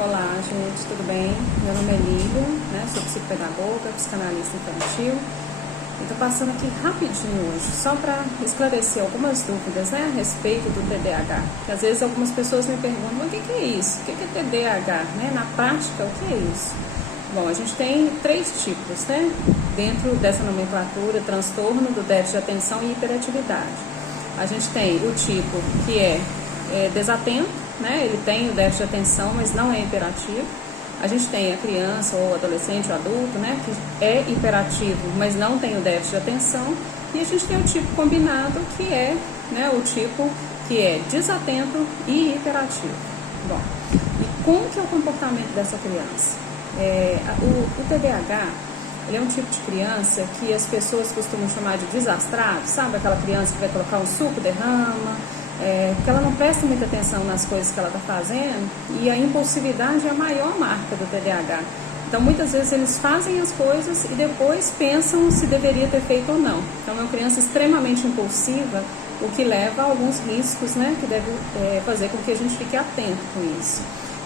Olá, gente, tudo bem? Meu nome é Lívia, sou psicopedagoga, psicanalista infantil. E estou passando aqui rapidinho hoje, só para esclarecer algumas dúvidas, a respeito do TDAH. Porque às vezes algumas pessoas me perguntam, o que é isso? O que é TDAH? Na prática, o que é isso? Bom, a gente tem três tipos, dentro dessa nomenclatura: transtorno do déficit de atenção e hiperatividade. A gente tem o tipo que é desatento, ele tem o déficit de atenção, mas não é hiperativo. A gente tem a criança ou adolescente ou adulto, que é hiperativo, mas não tem o déficit de atenção. E a gente tem o tipo combinado, que é o tipo que é desatento e hiperativo. Bom, e como que é o comportamento dessa criança? O TDAH, ele é um tipo de criança que as pessoas costumam chamar de desastrado, sabe? Aquela criança que vai colocar um suco, derrama, porque ela não presta muita atenção nas coisas que ela está fazendo, e a impulsividade é a maior marca do TDAH. Então, muitas vezes eles fazem as coisas e depois pensam se deveria ter feito ou não. Então, é uma criança extremamente impulsiva, o que leva a alguns riscos, que deve fazer com que a gente fique atento com isso.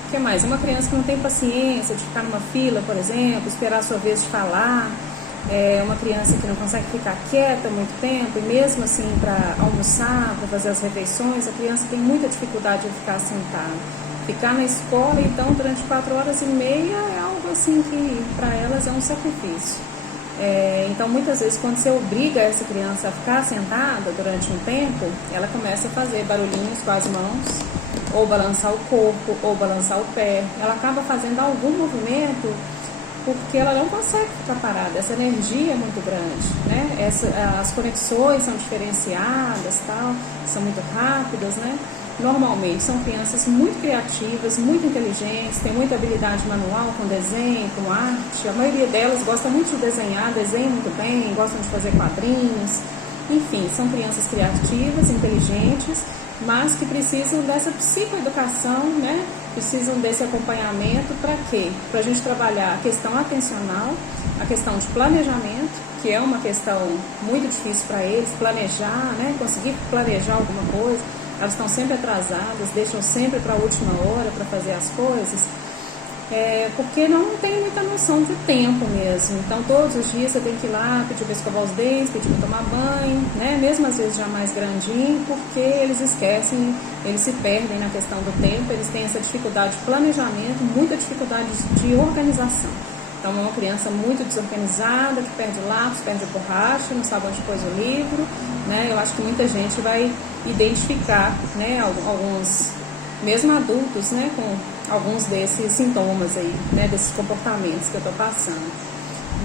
O que mais? Uma criança que não tem paciência de ficar numa fila, por exemplo, esperar a sua vez de falar. Uma criança que não consegue ficar quieta muito tempo, e mesmo assim para almoçar, para fazer as refeições, a criança tem muita dificuldade de ficar sentada. Ficar na escola, então, durante 4 horas e meia é algo assim que para elas é um sacrifício. Então, muitas vezes, quando você obriga essa criança a ficar sentada durante um tempo, ela começa a fazer barulhinhos com as mãos, ou balançar o corpo, ou balançar o pé. Ela acaba fazendo algum movimento porque ela não consegue ficar parada, essa energia é muito grande, as conexões são diferenciadas, são muito rápidas, Normalmente são crianças muito criativas, muito inteligentes, têm muita habilidade manual com desenho, com arte. A maioria delas gosta muito de desenhar, desenham muito bem, gostam de fazer quadrinhos. Enfim, são crianças criativas, inteligentes, mas que precisam dessa psicoeducação, precisam desse acompanhamento. Para quê? Para a gente trabalhar a questão atencional, a questão de planejamento, que é uma questão muito difícil para eles, planejar, conseguir planejar alguma coisa. Elas estão sempre atrasadas, deixam sempre para a última hora para fazer as coisas, porque não tem muita noção de tempo mesmo. Então, todos os dias você tem que ir lá, pedir para escovar os dentes, pedir para tomar banho, mesmo às vezes já mais grandinho, porque eles esquecem, eles se perdem na questão do tempo, eles têm essa dificuldade de planejamento, muita dificuldade de organização. Então, é uma criança muito desorganizada, que perde o lápis, perde a borracha, não sabe onde pôs o livro, Eu acho que muita gente vai identificar, alguns, mesmo adultos, com alguns desses sintomas aí, desses comportamentos que eu estou passando.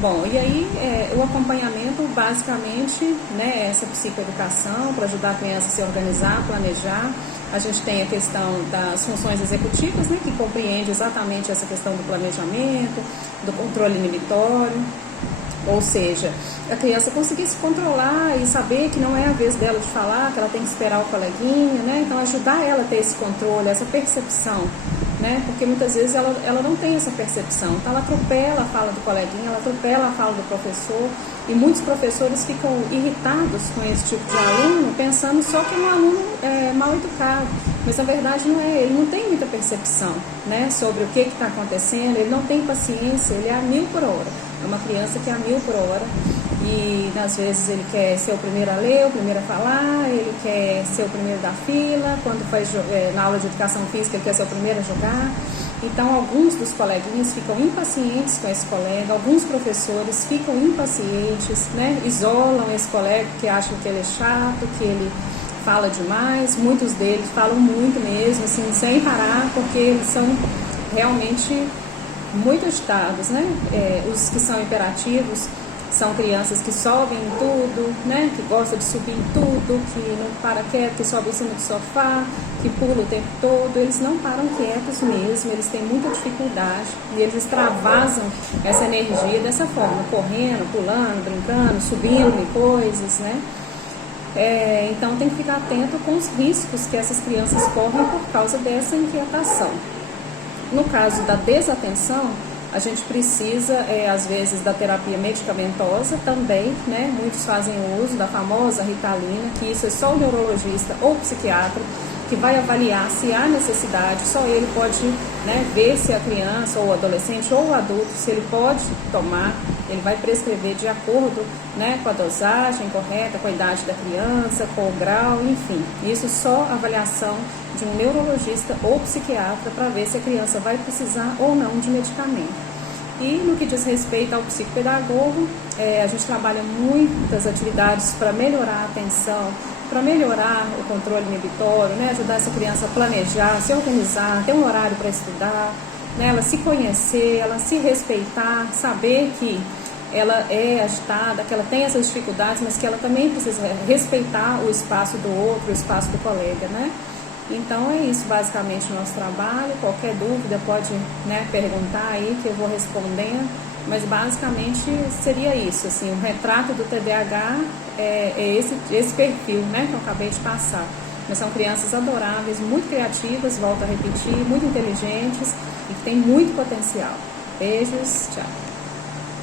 Bom, e aí o acompanhamento basicamente, essa psicoeducação para ajudar a criança a se organizar, planejar. A gente tem a questão das funções executivas, que compreende exatamente essa questão do planejamento, do controle inibitório. Ou seja, a criança conseguir se controlar e saber que não é a vez dela de falar, que ela tem que esperar o coleguinha, Então, ajudar ela a ter esse controle, essa percepção, Porque muitas vezes ela não tem essa percepção. Então, ela atropela a fala do coleguinha, ela atropela a fala do professor, e muitos professores ficam irritados com esse tipo de aluno, pensando só que é um aluno mal educado. Mas, na verdade, não é. Ele não tem muita percepção, sobre o que está acontecendo, ele não tem paciência, ele é a 1000 por hora. É uma criança que é a 1000 por hora, e às vezes ele quer ser o primeiro a ler, o primeiro a falar, ele quer ser o primeiro da fila, quando faz na aula de educação física ele quer ser o primeiro a jogar. Então, alguns dos coleguinhas ficam impacientes com esse colega, alguns professores ficam impacientes, isolam esse colega porque acham que ele é chato, que ele fala demais. Muitos deles falam muito mesmo, assim, sem parar, porque eles são realmente muito agitados, Os que são hiperativos são crianças que sobem em tudo, que gostam de subir em tudo, que não para quieto, que sobe em cima do sofá, que pula o tempo todo. Eles não param quietos mesmo, eles têm muita dificuldade e eles extravasam essa energia dessa forma, correndo, pulando, brincando, subindo em coisas, Então, tem que ficar atento com os riscos que essas crianças correm por causa dessa inquietação. No caso da desatenção, a gente precisa, às vezes, da terapia medicamentosa também, Muitos fazem uso da famosa Ritalina, que isso é só o neurologista ou o psiquiatra que vai avaliar se há necessidade, só ele pode né, ver se a criança ou o adolescente ou o adulto, se ele pode tomar, ele vai prescrever de acordo, né, com a dosagem correta, com a idade da criança, com o grau, enfim. Isso só avaliação de um neurologista ou psiquiatra para ver se a criança vai precisar ou não de medicamento. E no que diz respeito ao psicopedagogo, a gente trabalha muitas atividades para melhorar a atenção, para melhorar o controle inibitório, né? Ajudar essa criança a planejar, se organizar, ter um horário para estudar, né? Ela se conhecer, ela se respeitar, saber que ela é agitada, que ela tem essas dificuldades, mas que ela também precisa respeitar o espaço do outro, o espaço do colega, né? Então é isso basicamente o nosso trabalho. Qualquer dúvida pode, né, perguntar aí que eu vou respondendo, mas basicamente seria isso, assim, o retrato do TDAH é esse perfil, né, que eu acabei de passar. Mas são crianças adoráveis, muito criativas, volto a repetir, muito inteligentes e que têm muito potencial. Beijos, tchau.